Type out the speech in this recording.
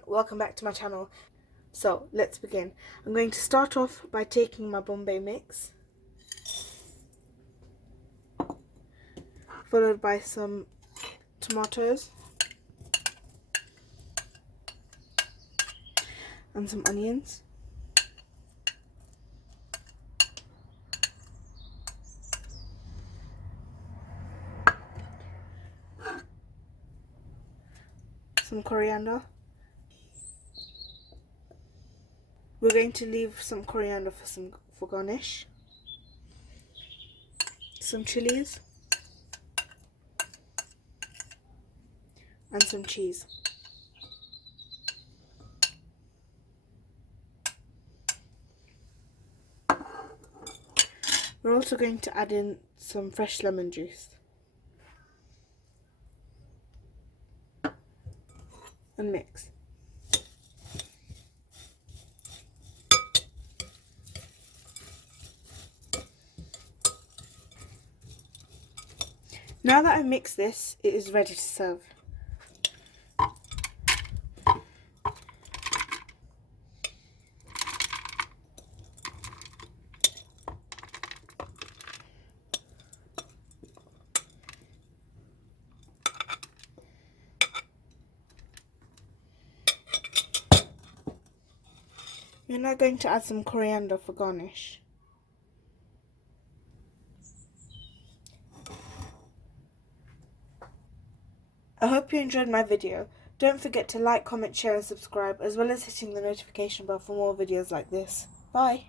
everyone, welcome back to my channel. So let's begin. I'm going to start off by taking my Bombay mix, followed by some tomatoes and some onions, some coriander. We're going to leave some coriander for garnish, some chilies and some cheese. We're also going to add in some fresh lemon juice and mix. Now that I've mixed this, it is ready to serve. We're now going to add some coriander for garnish. I hope you enjoyed my video. Don't forget to like, comment, share and subscribe, as well as hitting the notification bell for more videos like this. Bye!